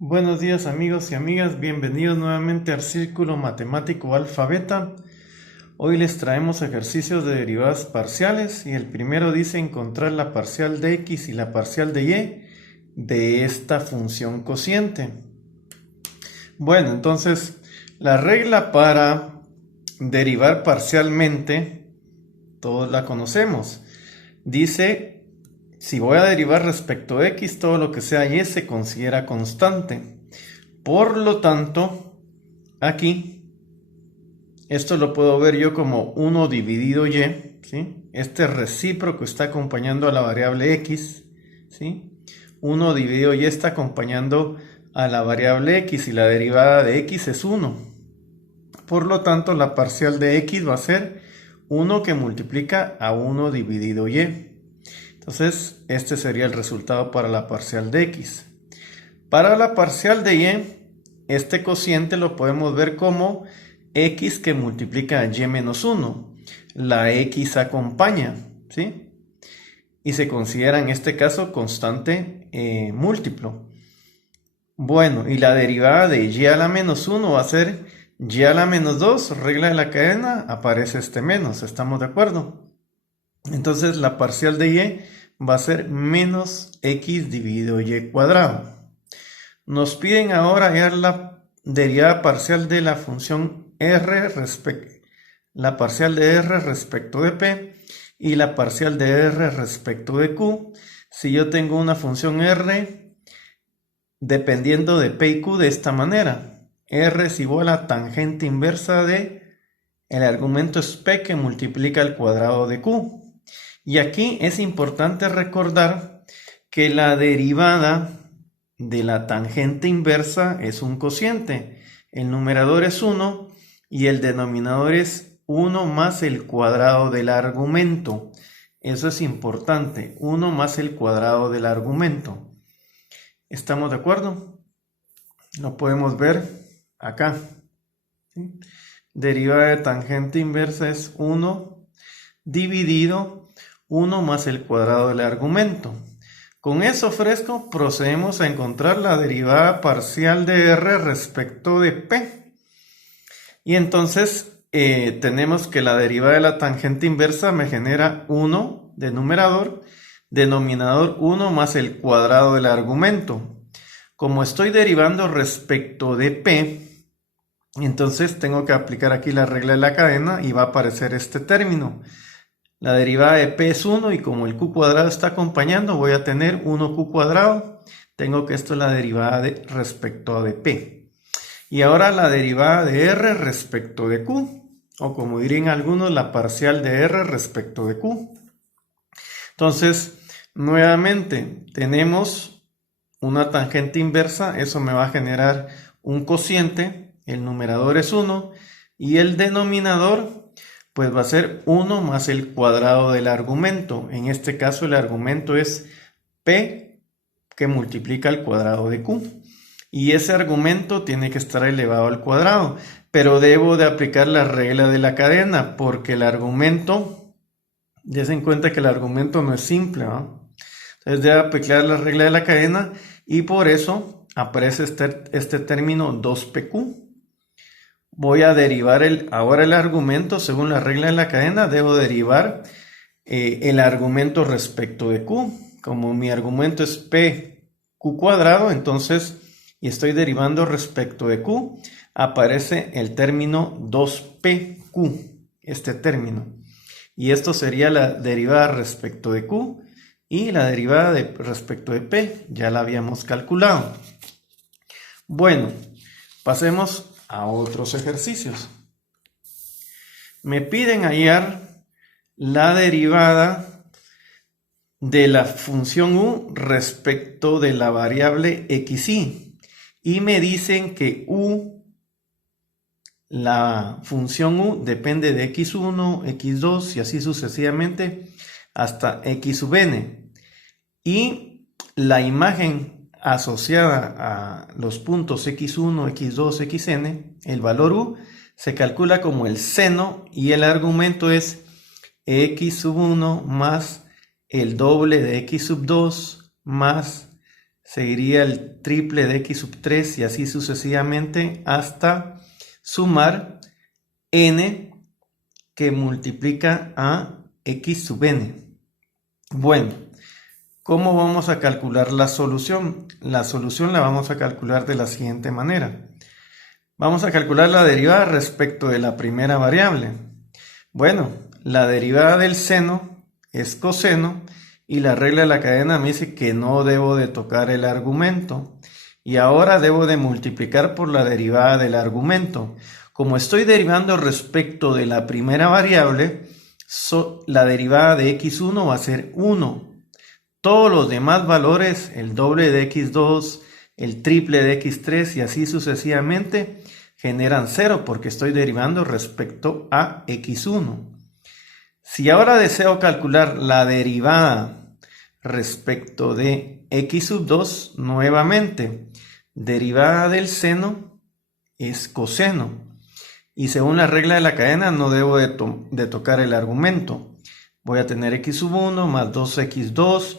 Buenos días amigos y amigas, bienvenidos nuevamente al Círculo Matemático Alfa Beta. Hoy les traemos ejercicios de derivadas parciales y el primero dice encontrar la parcial de x y la parcial de y de esta función cociente. Bueno, entonces la regla para derivar parcialmente, todos la conocemos. Dice, si voy a derivar respecto a x, todo lo que sea y se considera constante. Por lo tanto, aquí, esto lo puedo ver yo como 1 dividido y, ¿sí? Este recíproco está acompañando a la variable x, ¿sí? 1 dividido y está acompañando a la variable x y la derivada de x es 1. Por lo tanto, la parcial de x va a ser 1 que multiplica a 1 dividido y. Entonces, este sería el resultado para la parcial de x. Para la parcial de y, este cociente lo podemos ver como x que multiplica a y menos 1. La x acompaña, ¿sí? Y se considera en este caso constante múltiplo. Bueno, y la derivada de y a la menos 1 va a ser y a la menos 2, regla de la cadena, aparece este menos, ¿estamos de acuerdo? Entonces la parcial de y va a ser menos x dividido y cuadrado. Nos piden ahora hallar la derivada parcial de la función r respecto de p y la parcial de r respecto de q. Si yo tengo una función r dependiendo de p y q de esta manera, r es igual a tangente inversa de el argumento es p que multiplica el cuadrado de q. Y aquí es importante recordar que la derivada de la tangente inversa es un cociente. El numerador es 1 y el denominador es 1 más el cuadrado del argumento. Eso es importante, 1 más el cuadrado del argumento. ¿Estamos de acuerdo? Lo podemos ver acá. ¿Sí? Derivada de tangente inversa es 1 dividido 1 más el cuadrado del argumento. Con eso fresco procedemos a encontrar la derivada parcial de r respecto de p. Y entonces tenemos que la derivada de la tangente inversa me genera 1 de numerador, denominador 1 más el cuadrado del argumento. Como estoy derivando respecto de p, entonces tengo que aplicar aquí la regla de la cadena y va a aparecer este término. La derivada de p es 1 y como el q cuadrado está acompañando, voy a tener 1q cuadrado. Tengo que esto es la derivada respecto de p. Y ahora la derivada de r respecto de q, o como dirían algunos, la parcial de r respecto de q. Entonces, nuevamente, tenemos una tangente inversa, eso me va a generar un cociente, el numerador es 1, y el denominador pues va a ser 1 más el cuadrado del argumento. En este caso el argumento es p que multiplica el cuadrado de q. Y ese argumento tiene que estar elevado al cuadrado. Pero debo de aplicar la regla de la cadena porque el argumento, ya se en cuenta que el argumento no es simple, ¿no? Entonces debo aplicar la regla de la cadena y por eso aparece este término 2pq. Voy a derivar ahora el argumento según la regla de la cadena. Debo derivar el argumento respecto de q. Como mi argumento es pq cuadrado, entonces, y estoy derivando respecto de q, aparece el término 2pq, este término. Y esto sería la derivada respecto de q y la derivada respecto de p, ya la habíamos calculado. Bueno, pasemos a otros ejercicios. Me piden hallar la derivada de la función u respecto de la variable xy y me dicen que la función u depende de x1, x2 y así sucesivamente hasta x sub n, y la imagen asociada a los puntos x1, x2, xn, el valor u se calcula como el seno y el argumento es x sub 1 más el doble de x sub 2 más seguiría el triple de x sub 3 y así sucesivamente hasta sumar n que multiplica a x sub n. Bueno, ¿cómo vamos a calcular la solución? La solución la vamos a calcular de la siguiente manera. Vamos a calcular la derivada respecto de la primera variable. Bueno, la derivada del seno es coseno y la regla de la cadena me dice que no debo de tocar el argumento. Y ahora debo de multiplicar por la derivada del argumento. Como estoy derivando respecto de la primera variable, la derivada de x1 va a ser 1. Todos los demás valores, el doble de x2, el triple de x3 y así sucesivamente, generan 0 porque estoy derivando respecto a x1. Si ahora deseo calcular la derivada respecto de x sub 2, nuevamente, derivada del seno es coseno. Y según la regla de la cadena no debo de tocar el argumento. Voy a tener x sub 1 más 2x2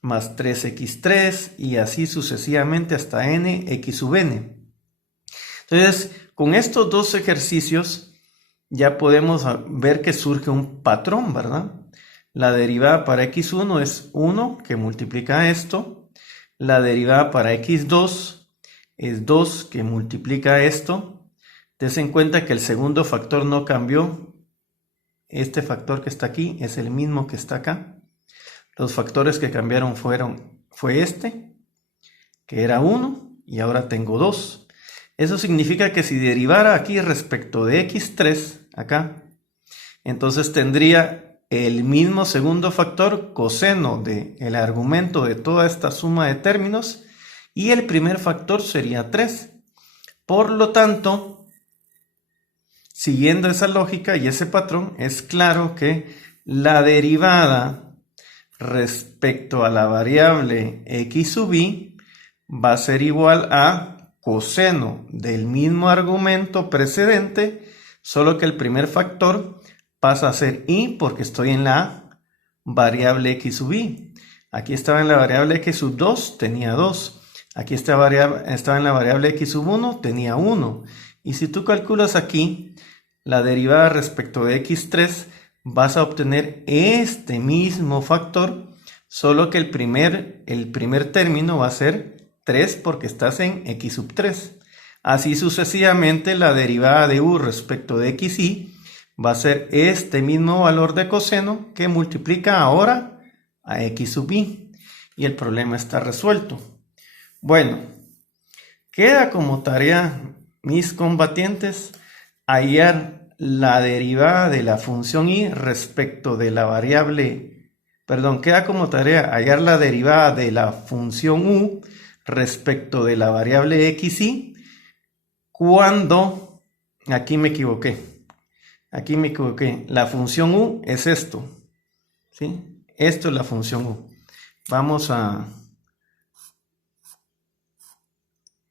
más 3x3 y así sucesivamente hasta n x sub n. Entonces, con estos dos ejercicios ya podemos ver que surge un patrón, ¿verdad? La derivada para x1 es 1 que multiplica esto. La derivada para x2 es 2 que multiplica esto. Tense en cuenta que el segundo factor no cambió. Este factor que está aquí es el mismo que está acá. Los factores que cambiaron fue este, que era 1, y ahora tengo 2. Eso significa que si derivara aquí respecto de x3, acá, entonces tendría el mismo segundo factor coseno del argumento de toda esta suma de términos, y el primer factor sería 3. Por lo tanto, siguiendo esa lógica y ese patrón, es claro que la derivada respecto a la variable x sub i va a ser igual a coseno del mismo argumento precedente, solo que el primer factor pasa a ser i porque estoy en la variable x sub i. Aquí estaba en la variable x sub 2, tenía 2. Aquí estaba en la variable x sub 1, tenía 1. Y si tú calculas aquí la derivada respecto de x3, vas a obtener este mismo factor, solo que el primer término va a ser 3 porque estás en x sub 3. Así sucesivamente la derivada de u respecto de xi va a ser este mismo valor de coseno que multiplica ahora a x sub i. Y el problema está resuelto. Bueno, queda como tarea, mis combatientes, hallar la derivada de la función i respecto de la variable, queda como tarea hallar la derivada de la función u respecto de la variable xi cuando, aquí me equivoqué, la función u es esto, ¿sí? Esto es la función u.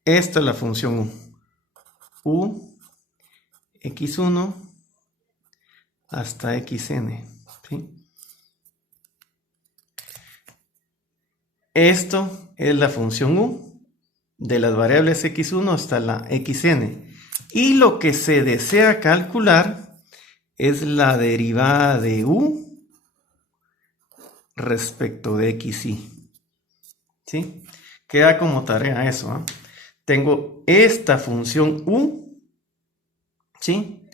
Esta es la función u x1 hasta xn, ¿sí? Esto es la función u de las variables x1 hasta la xn. Y lo que se desea calcular es la derivada de u respecto de xi. ¿Sí? Queda como tarea eso, ¿eh? Tengo esta función u, ¿sí?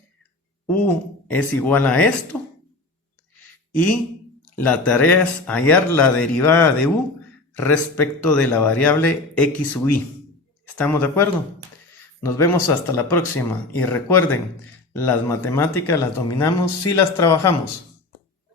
U es igual a esto. Y la tarea es hallar la derivada de u respecto de la variable x sub i. ¿Estamos de acuerdo? Nos vemos hasta la próxima. Y recuerden, las matemáticas las dominamos si las trabajamos.